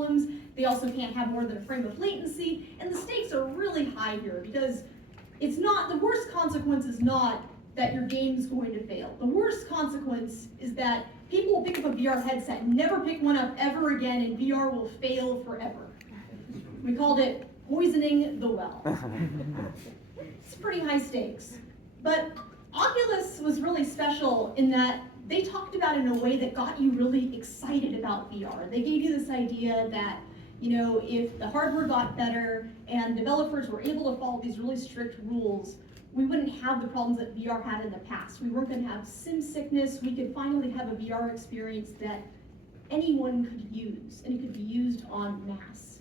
problems. They also can't have more than a frame of latency, and the stakes are really high here because it's not, the worst consequence is not that your game's going to fail. The worst consequence is that people will pick up a VR headset, never pick one up ever again, and VR will fail forever. We called it poisoning the well. It's pretty high stakes. But Oculus was really special in that they talked about it in a way that got you really excited about VR. They gave you this idea that, you know, if the hardware got better and developers were able to follow these really strict rules, we wouldn't have the problems that VR had in the past. We weren't going to have sim sickness. We could finally have a VR experience that anyone could use, and it could be used en masse.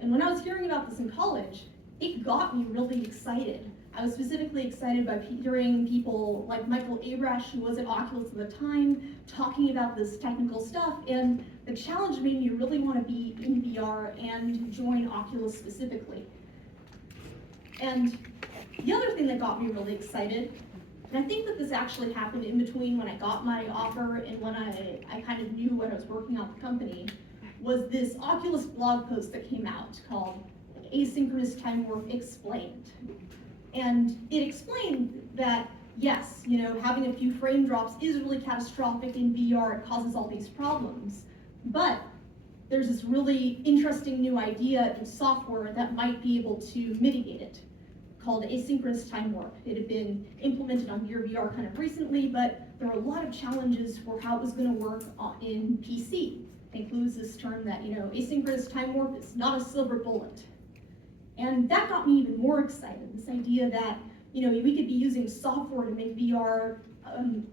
And when I was hearing about this in college, it got me really excited. I was specifically excited by hearing people like Michael Abrash, who was at Oculus at the time, talking about this technical stuff, and the challenge made me really want to be in VR and join Oculus specifically. And the other thing that got me really excited, and I think that this actually happened in between when I got my offer and when I kind of knew when I was working on the company, was this Oculus blog post that came out called Asynchronous Time Warp Explained. And it explained that, yes, you know, having a few frame drops is really catastrophic in VR, it causes all these problems. But there's this really interesting new idea in software that might be able to mitigate it, called Asynchronous Time Warp. It had been implemented on Gear VR kind of recently, but there were a lot of challenges for how it was going to work in PC. It includes this term that, you know, asynchronous time warp is not a silver bullet. And that got me even more excited, this idea that, you know, we could be using software to make VR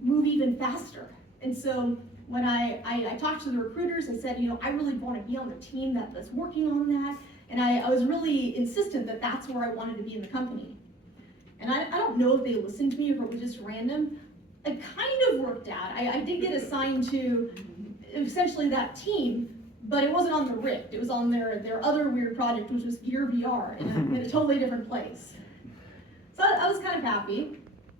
move even faster. And so when I talked to the recruiters, I said, you know, I really want to be on the team that's working on that. And I was really insistent that that's where I wanted to be in the company. And I don't know if they listened to me or if it was just random. It kind of worked out. I did get assigned to essentially that team, but it wasn't on the Rift. It was on their other weird project, which was Gear VR in a totally different place. So I was kind of happy,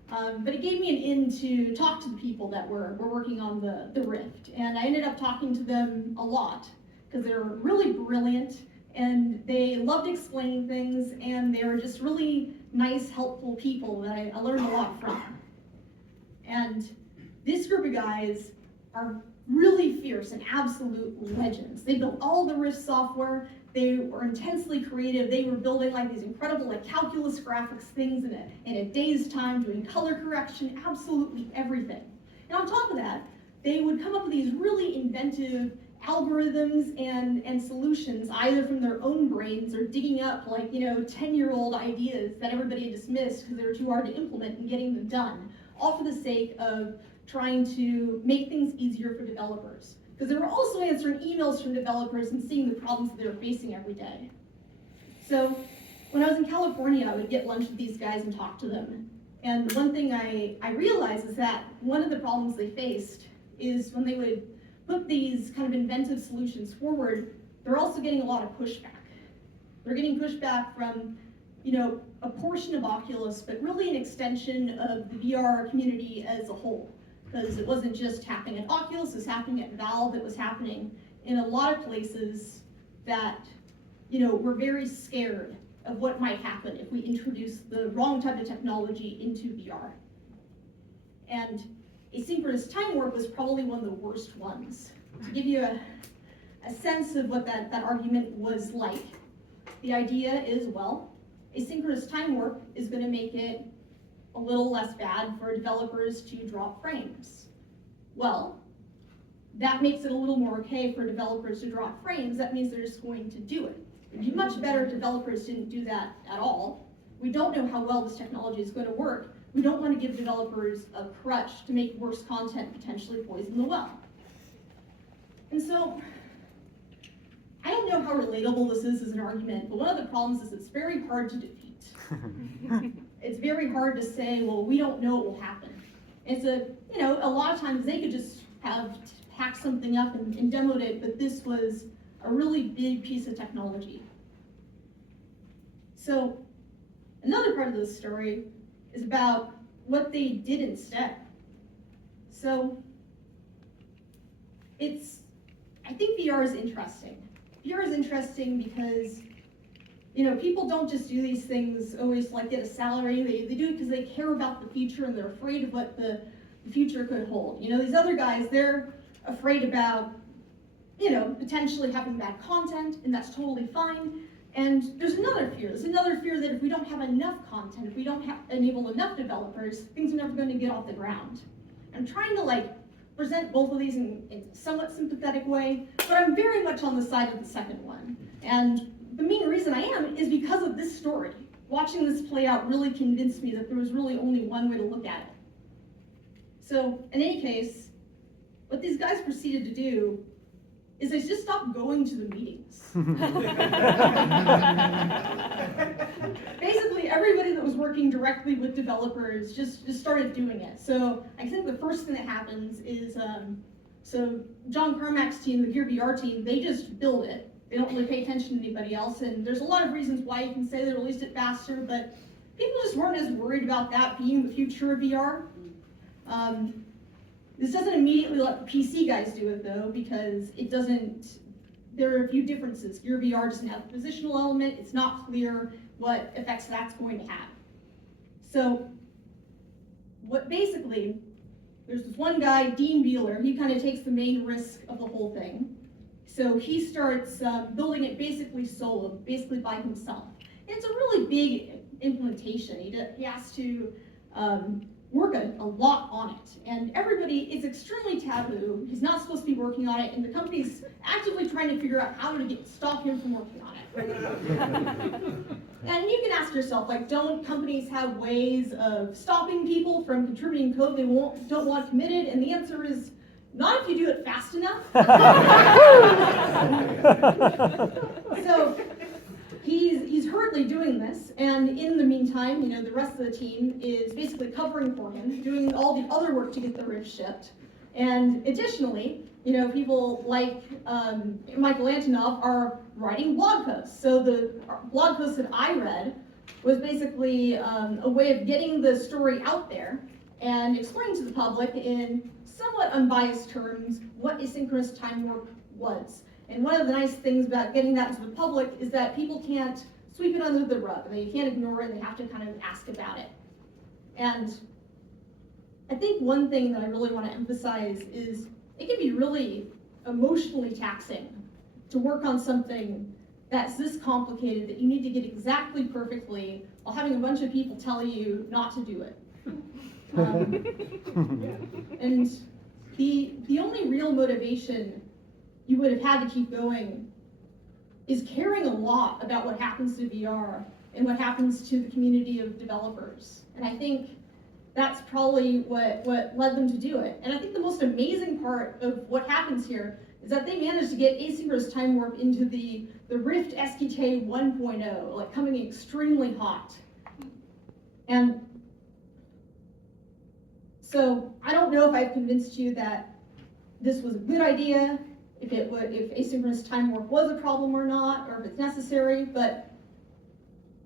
but it gave me an in to talk to the people that were working on the Rift. And I ended up talking to them a lot because they were really brilliant and they loved explaining things, and they were just really nice, helpful people that I learned a lot from. And this group of guys are really fierce and absolute legends. They built all the Rift software. They were intensely creative. They were building like these incredible like calculus graphics things in a day's time, doing color correction, absolutely everything. And on top of that, they would come up with these really inventive algorithms and solutions, either from their own brains or digging up like, you know, 10-year-old ideas that everybody had dismissed because they were too hard to implement and getting them done, all for the sake of trying to make things easier for developers. Because they were also answering emails from developers and seeing the problems that they were facing every day. So when I was in California, I would get lunch with these guys and talk to them. And one thing I realized is that one of the problems they faced is when they would put these kind of inventive solutions forward, they're also getting a lot of pushback. They're getting pushback from, you know, a portion of Oculus, but really an extension of the VR community as a whole. Because it wasn't just happening at Oculus, it was happening at Valve, it was happening in a lot of places that, you know, were very scared of what might happen if we introduce the wrong type of technology into VR. And asynchronous time warp was probably one of the worst ones. To give you a sense of what that argument was like, the idea is, well, asynchronous time warp is going to make it a little less bad for developers to drop frames. Well, that makes it a little more okay for developers to drop frames. That means they're just going to do it. It'd be much better if developers didn't do that at all. We don't know how well this technology is going to work. We don't want to give developers a crutch to make worse content potentially poison the well. And so, I don't know how relatable this is as an argument, but one of the problems is it's very hard to defeat. It's very hard to say, well, we don't know what will happen. It's a lot of times they could just have hacked something up and demoed it, but this was a really big piece of technology. So another part of this story is about what they did instead. So I think VR is interesting VR is interesting because, people don't just do these things always to get a salary. They do it because they care about the future and they're afraid of what the future could hold. These other guys, they're afraid about, potentially having bad content, and that's totally fine. And there's another fear. There's another fear that if we don't have enough content, if we don't enable enough developers, things are never going to get off the ground. I'm trying to present both of these in a somewhat sympathetic way, but I'm very much on the side of the second one. And the main reason I am is because of this story. Watching this play out really convinced me that there was really only one way to look at it. So, in any case, what these guys proceeded to do is they just stopped going to the meetings. Basically, everybody that was working directly with developers just started doing it. So I think the first thing that happens is, so John Carmack's team, the Gear VR team, they just build it. They don't really pay attention to anybody else, and there's a lot of reasons why you can say they released it faster, but people just weren't as worried about that being the future of VR. This doesn't immediately let the PC guys do it though, because there are a few differences. Gear VR doesn't have the positional element, it's not clear what effects that's going to have. So, there's this one guy, Dean Beeler, he kind of takes the main risk of the whole thing. So he starts building it basically solo, basically by himself. And it's a really big implementation. He has to work a lot on it. And it's extremely taboo. He's not supposed to be working on it, and the company's actively trying to figure out how to stop him from working on it. And you can ask yourself, don't companies have ways of stopping people from contributing code they don't want committed? And the answer is, not if you do it fast enough. So he's hurriedly doing this, and in the meantime, the rest of the team is basically covering for him, doing all the other work to get the riff shipped. And additionally, people like Michael Antonov are writing blog posts. So the blog post that I read was basically a way of getting the story out there and explaining to the public in somewhat unbiased terms what asynchronous time warp was. And one of the nice things about getting that to the public is that people can't sweep it under the rug. They can't ignore it, they have to kind of ask about it. And I think one thing that I really want to emphasize is it can be really emotionally taxing to work on something that's this complicated that you need to get exactly perfectly while having a bunch of people tell you not to do it. And the only real motivation you would have had to keep going is caring a lot about what happens to VR and what happens to the community of developers. And I think that's probably what led them to do it. And I think the most amazing part of what happens here is that they managed to get asynchronous time warp into the Rift SDK 1.0, coming extremely hot. And so I don't know if I've convinced you that this was a good idea, if asynchronous time warp was a problem or not, or if it's necessary, but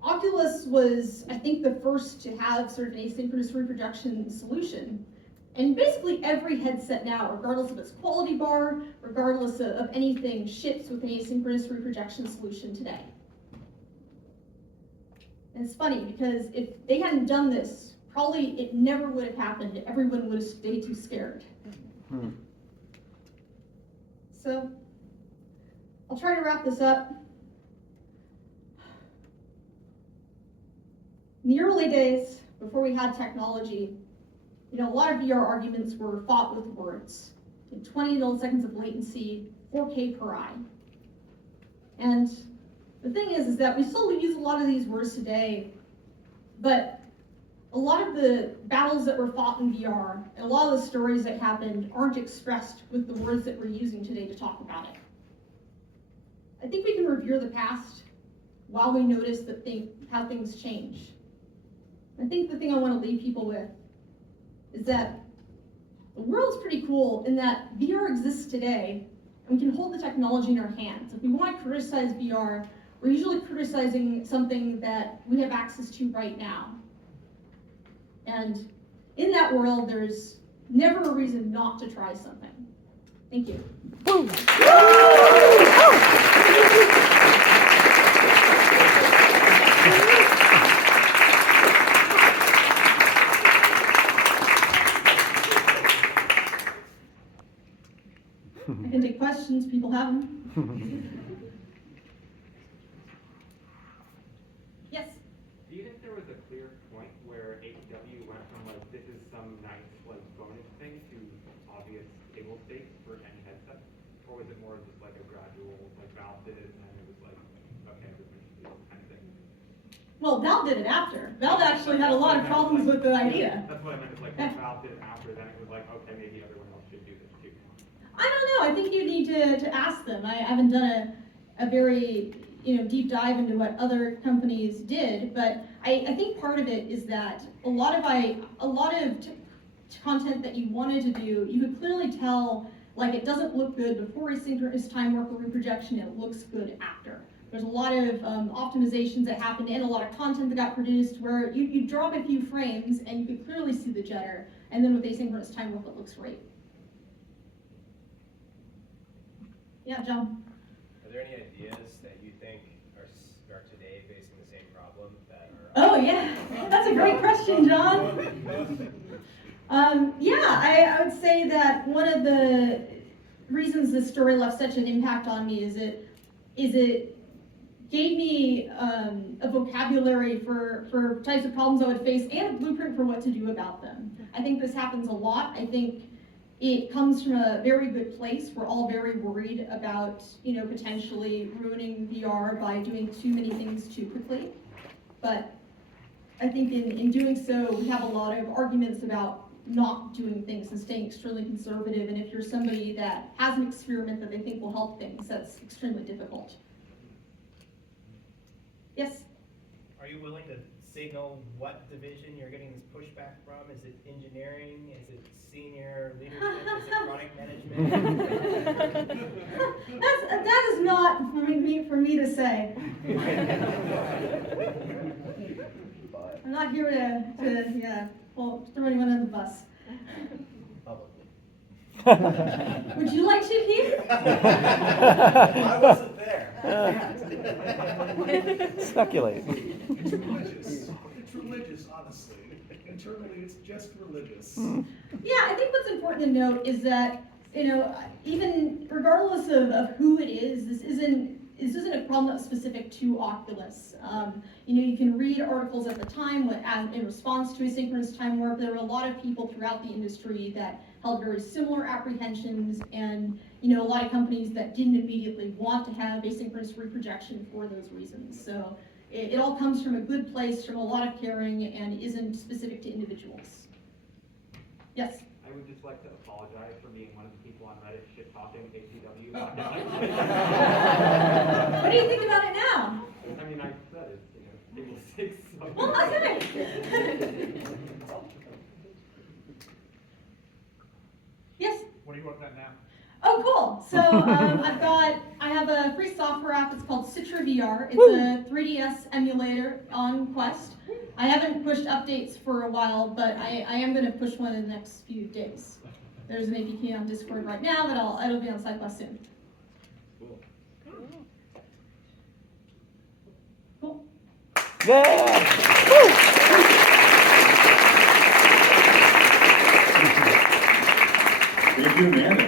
Oculus was, I think, the first to have sort of an asynchronous reproduction solution. And basically every headset now, regardless of its quality bar, regardless of anything, ships with an asynchronous reproduction solution today. And it's funny, because if they hadn't done this, probably it never would have happened. Everyone would have stayed too scared. So, I'll try to wrap this up. In the early days, before we had technology, a lot of VR arguments were fought with words. 20 milliseconds of latency, 4K per eye. And the thing is that we still use a lot of these words today, but a lot of the battles that were fought in VR and a lot of the stories that happened aren't expressed with the words that we're using today to talk about it. I think we can revere the past while we notice how things change. I think the thing I want to leave people with is that the world's pretty cool in that VR exists today, and we can hold the technology in our hands. If we want to criticize VR, we're usually criticizing something that we have access to right now. And in that world, there's never a reason not to try something. Thank you. Yes? Do you think there was a clear point where ASW went from like, this is some nice like bonus thing to obvious table stakes for any headset? Or was it more just like a gradual, like Valve did it and then it was like, okay, everybody should do this kind of thing? Well, Valve did it after. Valve actually had a lot of problems with the idea. That's what I meant, is like when Valve did it after, then it was like, okay, maybe everyone else should do this too. I don't know. I think you need to ask them. I haven't done a very deep dive into what other companies did, but I think part of it is that a lot of content that you wanted to do, you could clearly tell like it doesn't look good before asynchronous time warp or reprojection, and it looks good after. There's a lot of optimizations that happened and a lot of content that got produced where you drop a few frames and you could clearly see the jitter, and then with asynchronous time warp it looks great. Yeah, John? Are there any ideas that you think are today facing the same problem that are? Oh yeah, that's a great question, John. I would say that one of the reasons this story left such an impact on me is it gave me a vocabulary for types of problems I would face and a blueprint for what to do about them. I think this happens a lot. I think it comes from a very good place. We're all very worried about, potentially ruining VR by doing too many things too quickly. But I think in doing so, we have a lot of arguments about not doing things and staying extremely conservative. And if you're somebody that has an experiment that they think will help things, that's extremely difficult. Yes? Are you willing to signal what division you're getting this pushback from? Is it engineering? Is it senior leadership? Is it product management? that is not for me to say. I'm not here to throw anyone on the bus. Publicly. Would you like to hear? I wasn't there. Speculate. It's religious. It's religious, honestly. Internally, it's just religious. Yeah, I think what's important to note is that, even regardless of who it is, this isn't a problem that's specific to Oculus. You can read articles at the time in response to asynchronous time warp. There were a lot of people throughout the industry that held very similar apprehensions, and a lot of companies that didn't immediately want to have asynchronous reprojection for those reasons. So it all comes from a good place, from a lot of caring, and isn't specific to individuals. Yes? I would just like to apologize for being one of the people on Reddit shit-talking ACW. What do you think about it now? I mean, I said it, table stakes. So. Well, okay. Yes? What are you working on now? Oh, cool. So I have a free software app. It's called SVVR. It's a 3DS emulator on Quest. I haven't pushed updates for a while, but I am going to push one in the next few days. There's an APK on Discord right now, but it'll be on SideQuest soon. Cool. Cool. Yeah! Thank you, man.